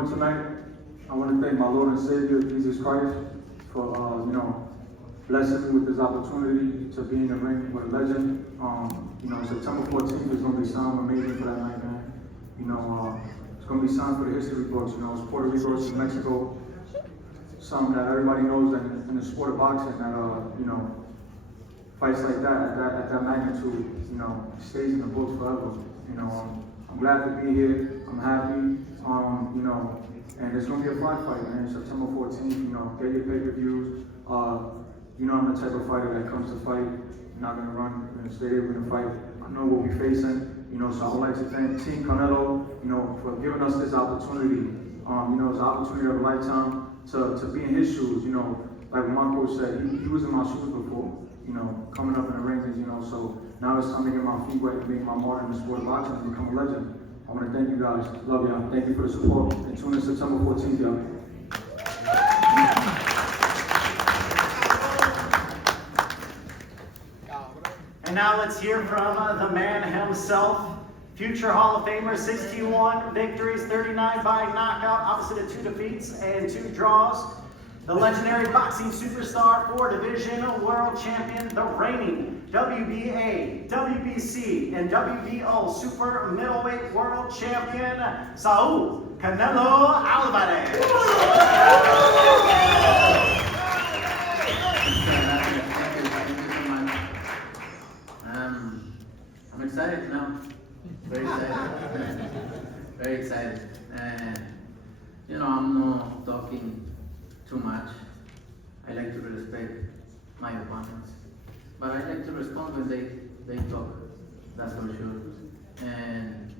doing tonight. I want to thank my Lord and Savior, Jesus Christ, for, blessing me with this opportunity to be in the ring with a legend. September 14th is going to be something amazing for that night, man. It's going to be something for the history books. It's Puerto Rico versus Mexico. Something that everybody knows that in the sport of boxing that, fights like that, at that magnitude, stays in the books forever. I'm glad to be here. I'm happy. And it's going to be a fun fight, man. September 14th, get your pay-per-views. I'm the type of fighter that comes to fight. I'm not going to run. I'm going to stay there. We're going to fight. I know what we're facing. So I would like to thank Team Canelo, for giving us this opportunity. It's an opportunity of a lifetime to be in his shoes. Like what my coach said, he was in my shoes before. Coming up in the rankings. So now it's time to get my feet wet and make my mark in the sport of boxing and become a legend. I want to thank you guys. Love y'all. Thank you for the support. And tune in September 14th, y'all. And now let's hear from the man himself, future Hall of Famer, 61 victories, 39 by knockout, opposite of 2 defeats and 2 draws. The legendary boxing superstar, 4-division world champion, the reigning WBA, WBC, and WBO super middleweight world champion, Saul Canelo Alvarez. I'm excited now. Very excited. Very excited. And I'm not talking too much. I like to respect my opponents, but I like to respond when they talk. That's for sure. And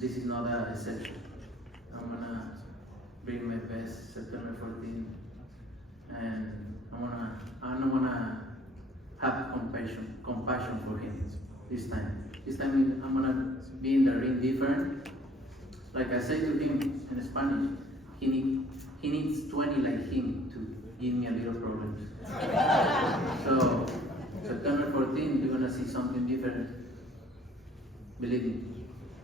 this is not an exception. I'm gonna bring my best September 14th, and I don't wanna have compassion for him this time. This time I'm gonna be in the ring different. Like I say to him in Spanish, he needs 20 like him to give me a little problems. So September 14th, you're gonna see something different. Believe me.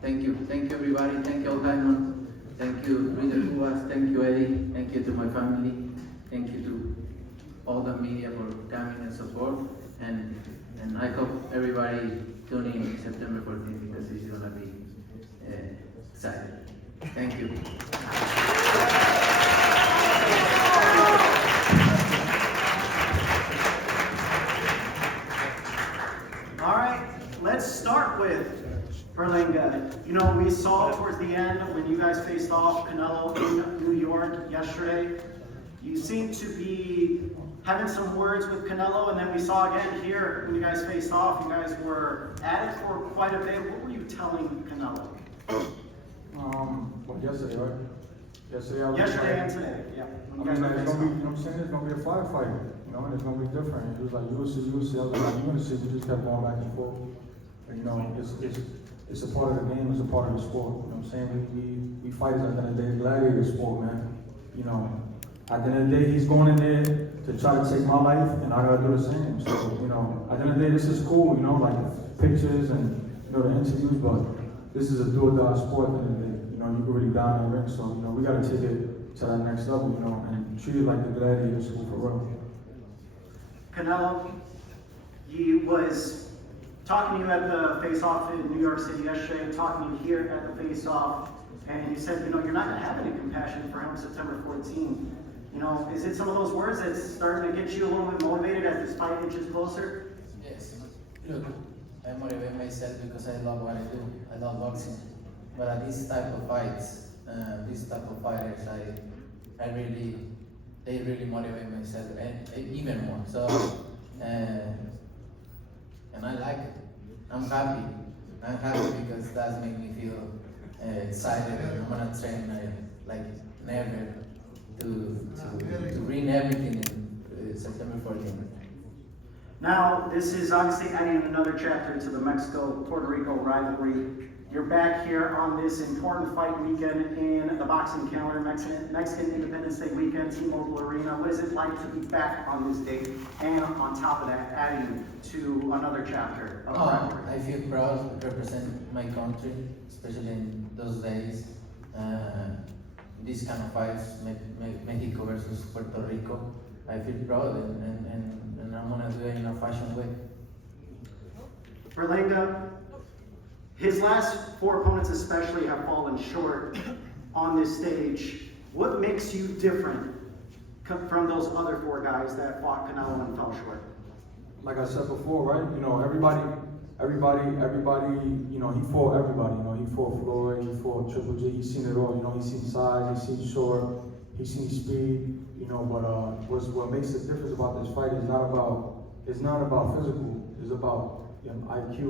Thank you everybody. Thank you all Diamond. Thank you Reader Cubas. Thank you Eddie. Thank you to my family. Thank you to all the media for coming and support. And I hope everybody tune in September 14th because it's gonna be exciting. Thank you. All right, let's start with Berlanga. We saw towards the end when you guys faced off Canelo in New York yesterday. You seemed to be having some words with Canelo, and then we saw again here when you guys faced off, you guys were at it for quite a bit. What were you telling Canelo? Yesterday, right? Yesterday and today, yeah. It's gonna be, it's gonna be a flag fight, and it's gonna be different. It was like UFC. I was like, UFC, we just kept going back and forth. It's a part of the game, it's a part of the sport. We fight at the end of the day, gladiator sport, man. At the end of the day, he's going in there to try to take my life, and I gotta do the same. So, at the end of the day, this is cool, like pictures and the interviews, but this is a do or die sport at the end of the day. You can really die in the ring, so we gotta take it to that next level, and treat it like the gladiator school for real. Canelo, he was talking to you at the face-off in New York City yesterday, talking to you here at the face-off, and he said, you're not gonna have any compassion for him September 14th. Is it some of those words that's starting to get you a little bit motivated as this fight inches closer? Yes. Look, I motivate myself because I love what I do. I love boxing. But at this type of fights, this type of fighters, they really motivate myself and even more. So, and I like it. I'm happy. I'm happy because that makes me feel excited. I'm gonna train like never to bring everything in September 14th. Now, this is obviously adding another chapter to the Mexico-Puerto Rico rivalry. You're back here on this important fight weekend in the boxing calendar, Mexican Independence Day weekend, T-Mobile Arena. What is it like to be back on this date and on top of that, adding to another chapter of rivalry? I feel proud to represent my country, especially in those days. These kind of fights, Mexico versus Puerto Rico. I feel proud and I'm gonna do it in a fashion way. Berlanga, his last 4 opponents especially have fallen short on this stage. What makes you different from those other 4 guys that fought Canelo and fell short? Like I said before, right? You know, everybody, you know, he fought everybody. You know, he fought Floyd, he fought Triple G, he's seen it all. You know, he's seen size, he's seen short, he's seen speed. You know, but what makes the difference about this fight is not about physical. It's about IQ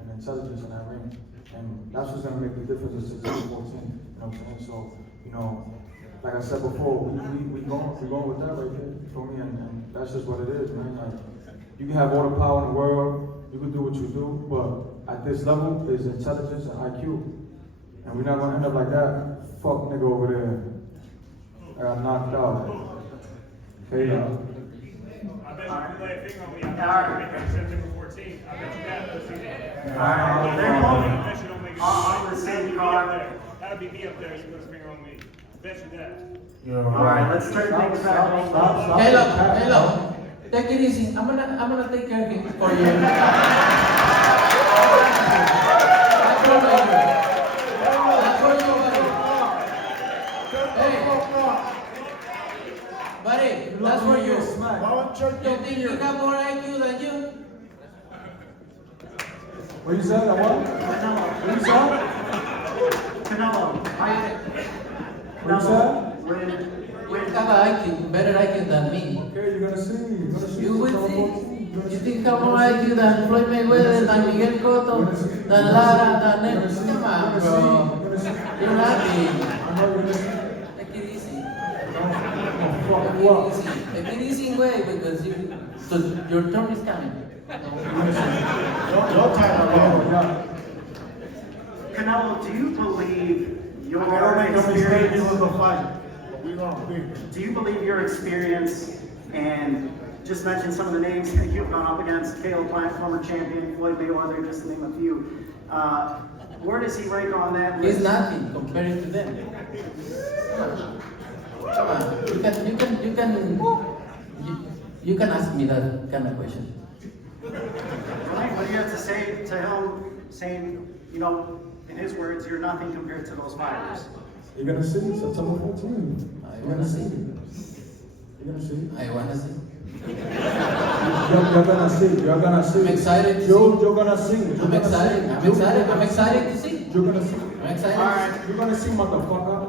and intelligence in that ring, and that's what's gonna make the difference in 16-14. You know what I'm saying? So, you know, like I said before, we going with that right there. You feel me? And that's just what it is, man. Like, you can have all the power in the world, you can do what you do, but at this level is intelligence and IQ, and we're not gonna end up like that fuck nigga over there. I got knocked out. Okay, I bet you can lay a finger on me. I bet you September 14th. I bet you that. Alright, I bet you don't make it. on the same card. That'll be me up there. You put a finger on me. I bet you that. Alright, let's turn things back. Hello, take it easy. I'm gonna take care of it for you. That's for you, buddy. Buddy, that's for you. You think you got more IQ than you? What you said? What you said? Canelo, What you said? You have IQ, better IQ than me. Okay, you're gonna see. You will see. You think I'm more IQ than Floyd Mayweather, than Miguel Cotto, than Lara, than Ned? Come on, bro. You're nothing. Take it easy. Take it easy way because your turn is coming. Canelo, do you believe your experience? Do you believe your experience, and just mention some of the names that you've gone up against, Caleb Plant, former champion, Floyd Mayweather, just to name a few. Where does he rank on that list? He's nothing compared to them. Come on. You can ask me that kind of question. Right, what do you have to say to him, saying, you know, in his words, you're nothing compared to those fighters? You're gonna see September 14th. I wanna see. You're gonna see. I wanna see. You're gonna see. You're gonna see. I'm excited to You're gonna see. I'm excited to see. You're gonna see. I'm excited. All right. You're gonna see, motherfucker.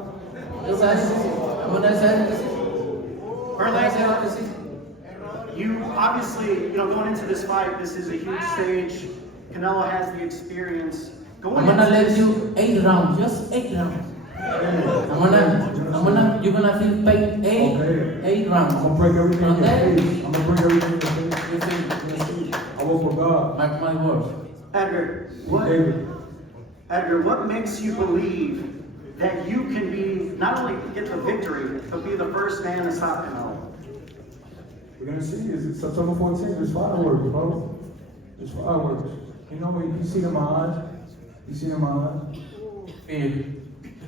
I'm excited to see. I'm excited to see. Berlanga, you obviously, you know, going into this fight, this is a huge stage. Canelo has the experience. I'm gonna let you 8 rounds, just 8 rounds. You're gonna feel pain 8 rounds. I'm gonna break everything in From your there, face. I'm gonna break everything in your face. you feel. I will for God. Mark my words. Edgar, what makes you believe that you can be, not only get the victory, but be the first man to stop Canelo? We're gonna see. It's September 14th. There's fireworks, bro. There's fireworks. You know, you see it in my eyes. You see it in my eyes. Fear.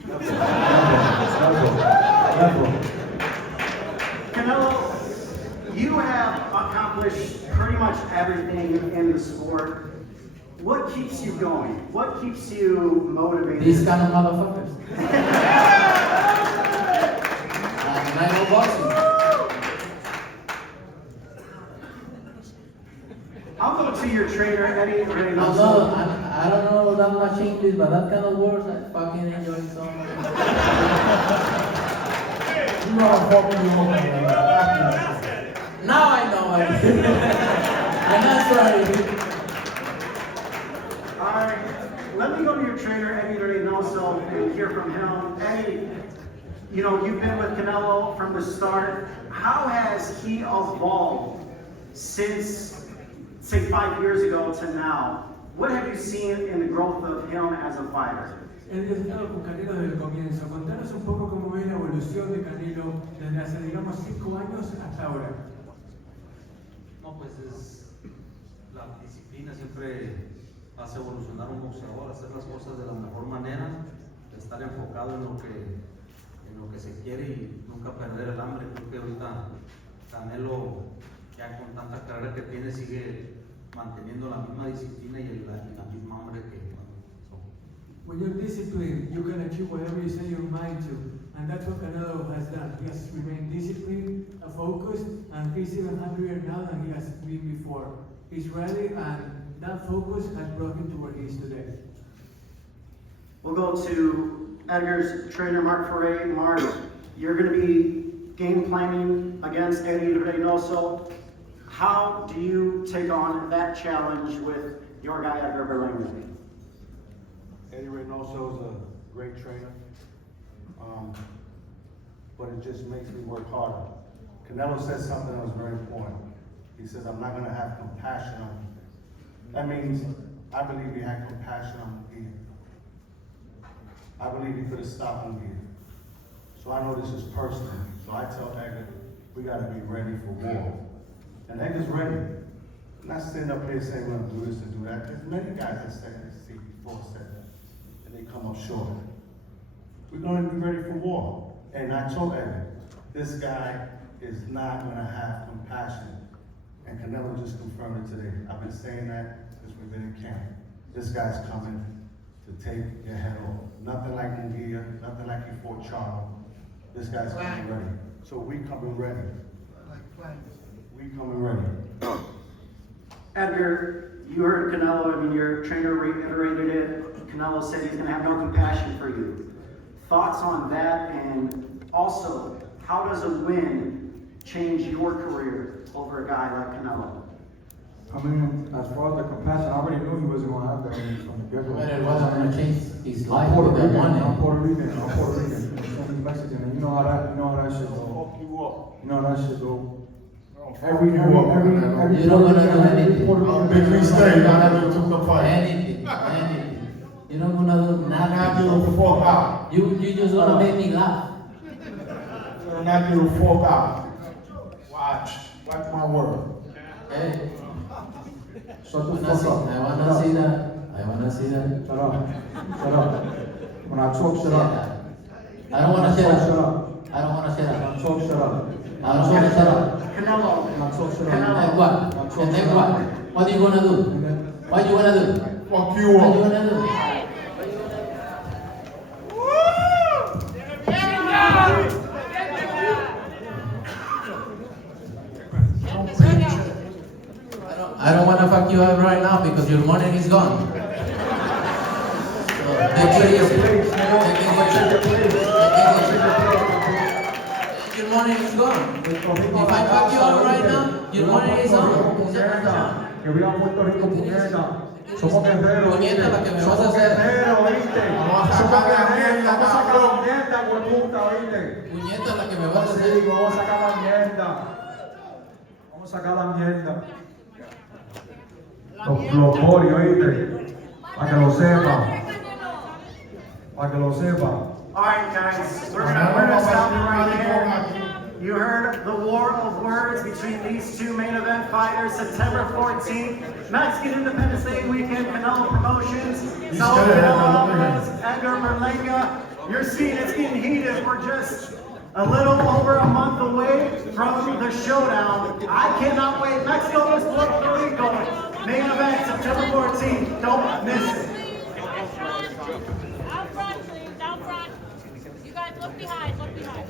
Never. Canelo, you have accomplished pretty much everything in the sport. What keeps you going? What keeps you motivated? These kind of motherfuckers. And I know boxing. I'll go to your trainer, Eddie Although I don't know that much English, but that kind of words I fucking enjoy so much. You know I'm fucking you over. Now I know it. I'm not sorry. Alright, let me go to your trainer, Eddie Reynoso, and hear from him. Eddie, you know, you've been with Canelo from the start. How has he evolved since, say, 5 years ago to now? What have you seen in the growth of him as a fighter? Él ha estado con Canelo desde el comienzo. Contanos un poco cómo ve la evolución de Canelo desde hace, digamos, 5 años hasta ahora. No, pues es la disciplina, siempre hace evolucionar un boxeador, hacer las cosas de la mejor manera, estar enfocado en lo que se quiere y nunca perder el hambre. Creo que ahorita Canelo, ya con tanta carrera que tiene, sigue manteniendo la misma disciplina y la misma hambre que cuando empezó. When you're disciplined, you can achieve whatever you set your mind to. And that's what Canelo has done. He has remained disciplined, focused, and he's even hungrier now than he has been before. He's ready, and that focus has brought him to where he is today. We'll go to Edgar's trainer, Mark Ferre. Mark, you're going to be game planning against Eddie Reynoso. How do you take on that challenge with your guy, Edgar Berlanga? Eddie Reynoso is a great trainer, but it just makes me work harder. Canelo said something that was very important. He says, I'm not going to have compassion on you. That means I believe he had compassion on me. I believe he could have stopped him here. So I know this is personal. So I tell Edgar, we got to be ready for war. And Edgar's ready. I'm not sitting up here saying we're going to do this and do that. There's many guys that said this before said that, and they come up short. We're going to be ready for war. And I told Edgar, this guy is not going to have compassion. And Canelo just confirmed it today. I've been saying that since we've been in camp. This guy's coming to take your head off. Nothing like Munguia, nothing like he fought Charlo. This guy's coming ready. So we coming ready. We coming ready. Edgar, you heard Canelo, I mean, your trainer reiterated it. Canelo said he's going to have no compassion for you. Thoughts on that, and also, how does a win change your career over a guy like Canelo? I mean, as far as the compassion, I already knew he wasn't going to have that from the get-go. But it wasn't going to change his life Puerto with that Rican, money. I'm Puerto Rican, I'm Mexican, and you know how that shit go. You know how that shit go. Every You don't gonna do anything. Big mistake, I never took the fight. Anything. You don't gonna do Not nothing. do the fuck out. You just wanna make me laugh. Not do the fuck out. Watch my word. Hey, Shut the I fuck up. wanna see that. I wanna see that. Shut up. Shut up. When I talk, shut up. I don't wanna shut Shut up. up. I don't wanna shut When up. I talk, shut up. I don't wanna shut up. Canelo, When I talk, shut And up. then what? And then what? What are you gonna do? What you wanna do? Fuck you What you up. wanna do? I don't wanna fuck you up right now because your money is gone. So take it easy. Your money is gone. If I fuck you up right now, your money is gone. Que viva Puerto Rico, puñeta. Somos guerreros. Puñeta, la que me vas a hacer. Guerreros, ¿viste? Vamos a Somos sacar la guerreros. mierda, Vamos a sacar cabrón. la mierda, hueputa, ¿viste? Puñeta la que me vas a Sí, hacer. vamos a sacar la mierda. Vamos a sacar la mierda. Los porios, ¿viste? Para que lo sepa. Para que lo sepa. all right, guys, we're gonna stop it right here. You heard the war of words between these two main event fighters, September 14th, Mexican Independence Day weekend, Canelo Promotions, Saul Canelo Alvarez, Edgar Berlanga. You're seeing it's getting heated. We're just a little over a month away from the showdown. I cannot wait. Mexico versus Puerto Rico, main event September 14th. Don't miss it. Out front, please, out front. You guys look behind, look behind.